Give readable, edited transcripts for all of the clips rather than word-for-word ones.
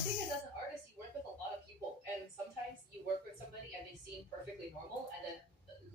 think as an artist, you work with a lot of people, and sometimes you work with somebody and they seem perfectly normal, and then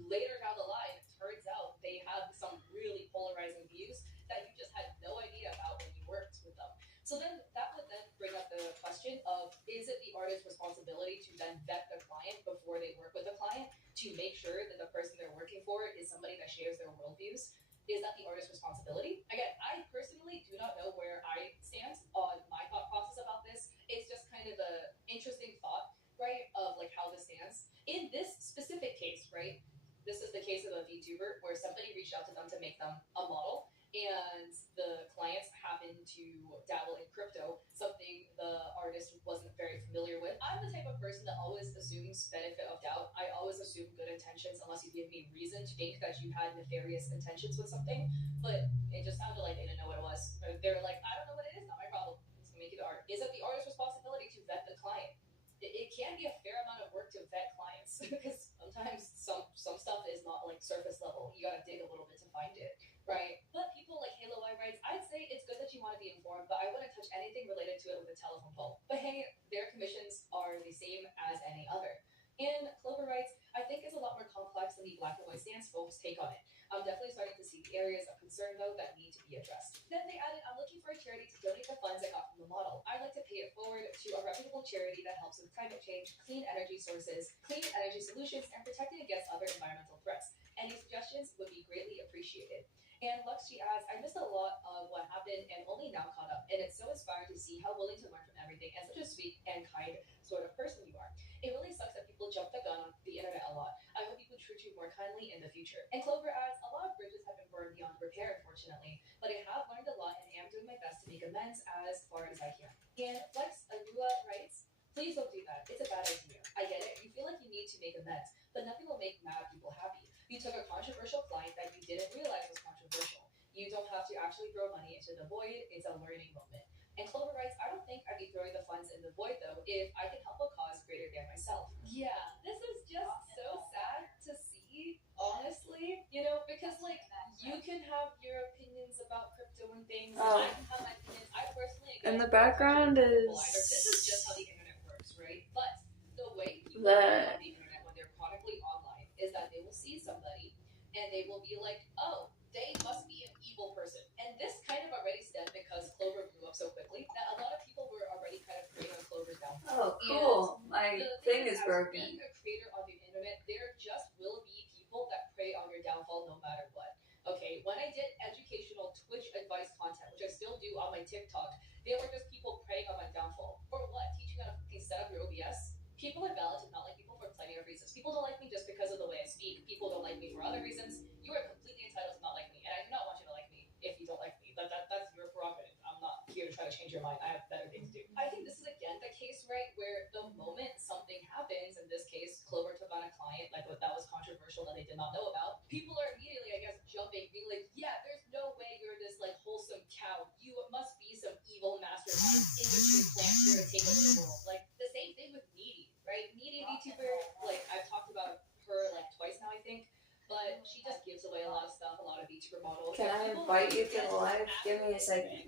later down the line, it turns out they have some really polarizing views that you just had no idea about when you worked with them. So then that would then bring up the question of, is it the artist's responsibility to then vet the client before they work with the client to make sure that the person they're working for is somebody that shares their worldviews? Is that the artist's responsibility? Again, I personally do not know where I stand on my thought process about this. It's just kind of a interesting thought, right, of like how this stands. In this specific case, right, this is the case of a VTuber where somebody reached out to them to make them a model, and the clients happen to dabble in crypto, something the artist wasn't very familiar with. I'm the type of person that always assumes benefit of doubt. I always assume good intentions unless you give me reason to think that you had nefarious intentions with something. But it just sounded like they didn't know what it was. They're like, I don't know what it is, not my problem. It's gonna make you the art. Is it the artist's responsibility to vet the client? It can be a fair amount of work to vet clients because sometimes some stuff is not like surface level. You gotta dig a little bit to find it, right? But people like Halo Y writes, I'd say it's good that you want to be informed, but I wouldn't touch anything related to it with a telephone pole. But hey, their commissions are the same as any other. And Clover writes, I think it's a lot more complex than the black and white stance folks take on it. I'm definitely starting to see the areas of concern, though, that need to be addressed. Then they added, I'm looking for a charity to donate the funds I got from the model. I'd like to pay it forward to a reputable charity that helps with climate change, clean energy sources, clean energy solutions, and protecting against other environmental threats. Any suggestions would be greatly appreciated. And Luxgy adds, I missed a lot of what happened and only now caught up, and it's so inspiring to see how willing to learn from everything and such a sweet and kind sort of person you are. It really sucks that people jump the gun on the internet a lot. I hope people treat you more kindly in the future. And Clover adds, a lot of bridges have been burned beyond repair, unfortunately, but I have learned a lot and am doing my best to make amends as far as I can. And Flex Agua writes, please don't do that. It's a bad idea. I get it. You feel like you need to make amends, but nothing will make mad people happy. You took a controversial client that you didn't realize was controversial. You don't have to actually throw money into the void. It's a learning moment. And Clover writes, I don't think I'd be throwing the funds in the void, though, if I can help a cause greater than myself. Yeah, this is just so sad to see, honestly, you know, because, like, you can have your opinions about crypto and things, and I can have my opinions. I personally, in the background is this is just how the internet works, right? But the way people on the internet when they're chronically online is that they will see somebody and they will be like, oh, they must be an evil person. And this kind of already stemmed because Clover grew up so quickly that a lot of people were already kind of preying on Clover's downfall. Oh, cool. My thing is broken. Being a creator on the internet, there just will be people that prey on your downfall no matter what. Okay, when I did educational Twitch advice content, which I still do on my TikTok, there were just people preying on my downfall. For what? Teaching how to set up your OBS? People are valid to not like people for plenty of reasons. People don't like me just because of the way I speak. People don't like me for other reasons. You are completely entitled to not like me, and I do not want you to like me if you don't like me. That's your prerogative. I'm not here to try to change your mind. I have better things to do. I think this is again the case, right, where the moment something happens, in this case, Clover took on a client like that was controversial that they did not know about. People are immediately, I guess, jumping, being like, "Yeah, there's no way you're this like wholesome cow. You must be some evil mastermind industry plant here to take over the world." Like the same thing with Needy, right? Needy VTuber, like I've talked about her like twice now, I think. But she just gives away a lot of stuff, a lot of VTuber models. Can I invite you to the live? Give me a second.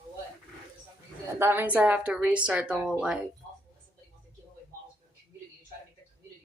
Or what? For some reason. And that means I have to restart the whole live.